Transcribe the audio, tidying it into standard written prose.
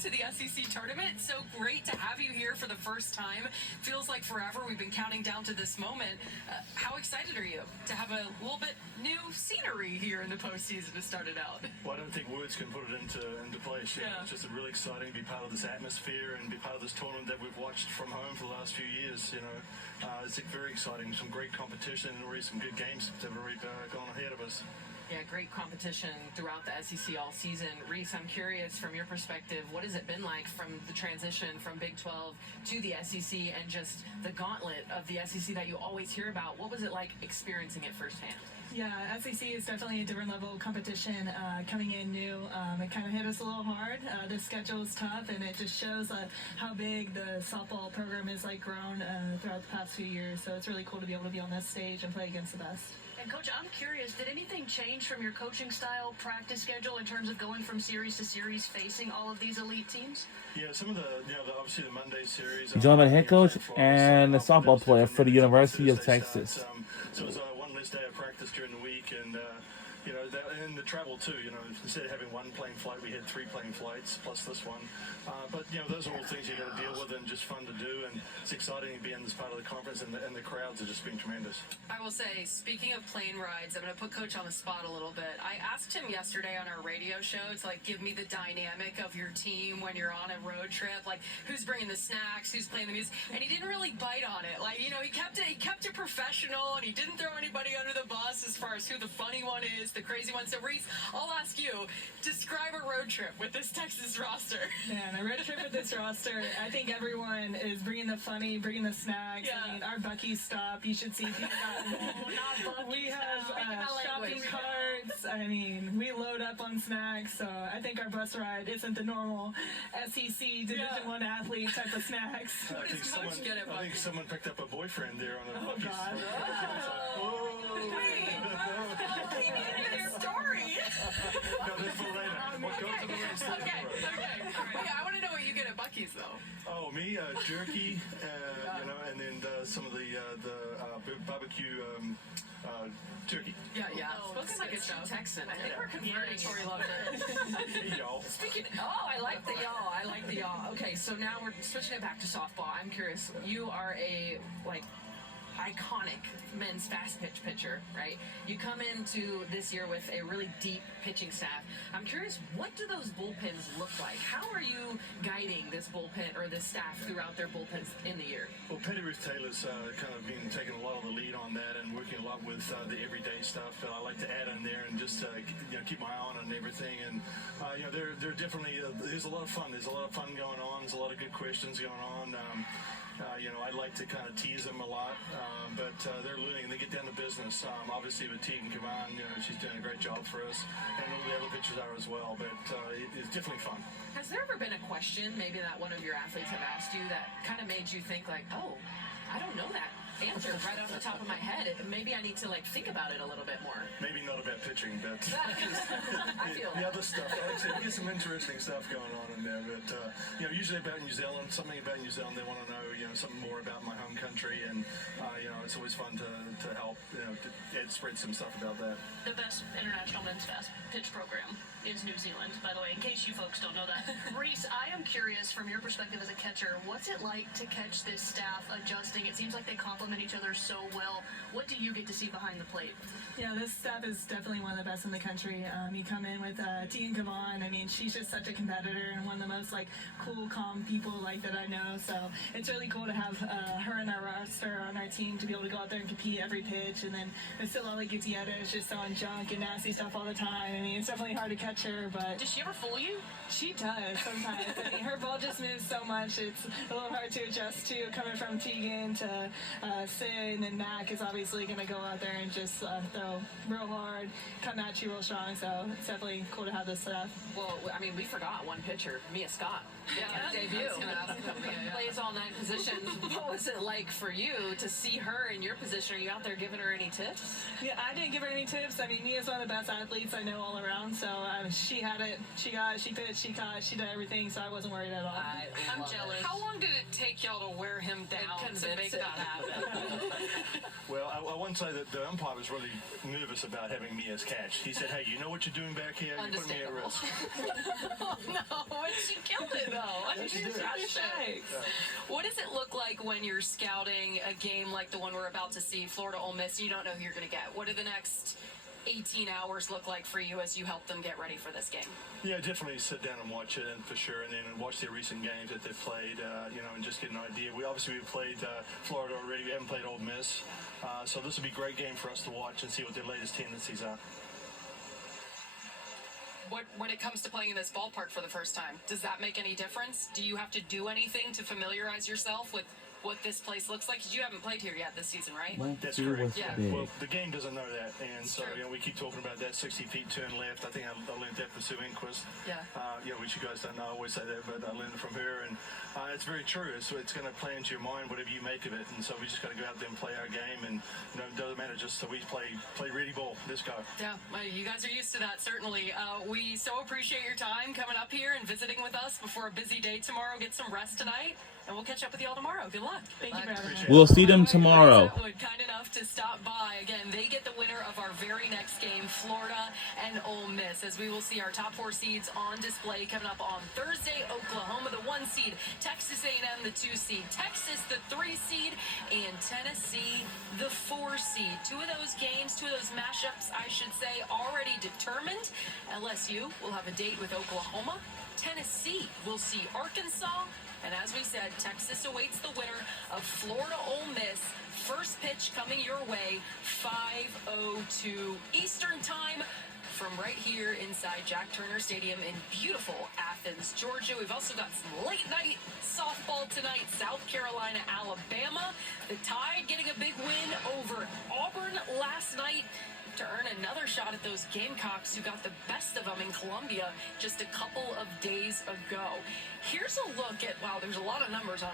to the SEC tournament. So great to have you here for the first time. Feels like forever. We've been counting down to this moment. How excited are you to have a little bit new scenery here in the postseason to start it out? Well, I don't think words can put it into place. You know, it's just really exciting to be part of this atmosphere and be part of this tournament that we've watched from home for the last few years. You know, it's very exciting. Some great competition and already some good games that have already gone ahead of us. Yeah, great competition throughout the SEC all season. Reese, I'm curious from your perspective, what has it been like from the transition from Big 12 to the SEC and just the gauntlet of the SEC that you always hear about? What was it like experiencing it firsthand? Yeah, SEC is definitely a different level of competition coming in new. It kind of hit us a little hard. The schedule is tough, and it just shows how big the softball program is grown throughout the past few years. So it's really cool to be able to be on this stage and play against the best. And Coach, I'm curious, did anything change from your coaching style, practice schedule in terms of going from series to series, facing all of these elite teams? Yeah, some of obviously the Monday series. He's on a head coach and a softball player for the University of Texas. So it was one less day of practice during the week, and and the travel too. You know, instead of having one plane flight, we had 3 plane flights plus this one. But those are all things you got to deal with and just fun to do. And it's exciting to be in this part of the conference, and the crowds have just been tremendous. I will say, speaking of plane rides, I'm going to put Coach on the spot a little bit. I asked him yesterday on our radio show to give me the dynamic of your team when you're on a road trip, who's bringing the snacks, who's playing the music, and he didn't really bite on it. He kept it professional, and he didn't throw anybody under the bus as far as who the funny one is, the crazy one. So Reese, I'll ask you, describe a road trip with this Texas roster. Man, a road trip with this roster, I think everyone is bringing the funny, bringing the snacks. Yeah. I mean, our Buc-ee's stop, you should see. We have shopping carts. I mean, we load up on snacks. So I think our bus ride isn't the normal SEC Division I athlete type of snacks. I think someone picked up a boyfriend there on the Buc-ee's. God. No, that's for later. We'll go to the race. Okay. I want to know what you get at Buc-ee's, though. Oh, me, jerky, and then some of the barbecue turkey. Yeah. Spoken like a true Texan. I think we're converting. Tori loved it. Hey, y'all. I like the y'all. Okay, so now we're switching it back to softball. I'm curious. You are a iconic men's fast pitch pitcher, right? You come into this year with a really deep pitching staff. I'm curious, what do those bullpens look like? How are you guiding this bullpen or this staff throughout their bullpens in the year? Well, Petty Ruth Taylor's kind of been taking a lot of the lead on that and working a lot with the everyday stuff that I like to add in there and just keep my eye on and everything. And they're definitely there's a lot of fun. There's a lot of fun going on. There's a lot of good questions going on. I like to kind of tease them a lot, but they're learning and they get down to business. Obviously with Tegan Kavan, she's doing a great job for us, and all the other pitchers are as well, but it's definitely fun. Has there ever been a question maybe that one of your athletes have asked you that kind of made you think oh, I don't know that answer right off the top of my head? Maybe I need to think about it a little bit more. Maybe not about pitching, but I feel the other stuff. Like I said, we get some interesting stuff going on in there, but usually about New Zealand, something about New Zealand, they want to know something more about my home country, and it's always fun to help spread some stuff about that. The best international men's fast pitch program is New Zealand, by the way, in case you folks don't know that. Reese, I am curious from your perspective as a catcher, what's it like to catch this staff adjusting? It seems like they complement each other so well. What do you get to see behind the plate? Yeah, this staff is definitely one of the best in the country. You come in with Tegan Kavan. I mean, she's just such a competitor and one of the most cool, calm people that I know. So it's really cool to have her in our roster, on our team, to be able to go out there and compete every pitch. And then Vasila Gutietta is just throwing junk and nasty stuff all the time. I mean, it's definitely hard to catch her, but does she ever fool you? She does sometimes. I mean, her ball just moves so much. It's a little hard to adjust to, coming from Tegan to Sid, and then Mac is obviously going to go out there and just throw real hard, come at you real strong. So it's definitely cool to have this staff. Well, I mean, we forgot one pitcher, Mia Scott. Debut. Plays all 9 positions. What was it like for you to see her in your position? Are you out there giving her any tips? Yeah, I didn't give her any tips. I mean, Mia's one of the best athletes I know all around. So she had it. She got it. She pitched. She caught. She did everything. So I wasn't worried at all. I'm jealous. How long did it take y'all to wear him down to make that happen? Well, I won't say that the umpire was really nervous about having Mia's catch. He said, "Hey, you know what you're doing back here? You're putting me at risk." Oh, no, but she killed it though. She's doing it. Thanks. What does it look like when you're scouting a game like the one we're about to see, Florida Ole Miss, and you don't know who you're going to get? What do the next 18 hours look like for you as you help them get ready for this game? Yeah, definitely sit down and watch it, and for sure, and then watch their recent games that they've played, and just get an idea. We played Florida already. We haven't played Ole Miss, so this will be a great game for us to watch and see what their latest tendencies are. When it comes to playing in this ballpark for the first time, does that make any difference? Do you have to do anything to familiarize yourself with what this place looks like? Because you haven't played here yet this season, right? That's He correct. was Yeah. big. Well, the game doesn't know that, and so True. we keep talking about that 60 feet turn left. I think I learned that from Sue Enquist. Yeah. Which you guys don't know. I always say that, but I learned it from her, and it's very true. It's going to play into your mind whatever you make of it, and so we just got to go out there and play our game, and it doesn't matter. Just so we play ready ball. Let's go. Yeah, well, you guys are used to that, certainly. We so appreciate your time coming up here and visiting with us before a busy day tomorrow. Get some rest tonight, and we'll catch up with you all tomorrow. Good luck. Thank you for having me. We'll see them tomorrow. Kind enough to stop by. Again, they get the winner of our very next game, Florida and Ole Miss, as we will see our top 4 seeds on display coming up on Thursday. Oklahoma, the 1 seed, Texas A&M, the 2 seed, Texas, the 3 seed, and Tennessee, the 4 seed. 2 of those games, 2 of those matchups, I should say, already determined. LSU will have a date with Oklahoma. Tennessee will see Arkansas. And as we said, Texas awaits the winner of Florida Ole Miss. First pitch coming your way, 5:02 Eastern Time from right here inside Jack Turner Stadium in beautiful Athens, Georgia. We've also got some late night softball tonight, South Carolina, Alabama. The Tide getting a big win over Auburn last night to earn another shot at those Gamecocks who got the best of them in Columbia just a couple of days ago. Here's a look at, wow, there's a lot of numbers on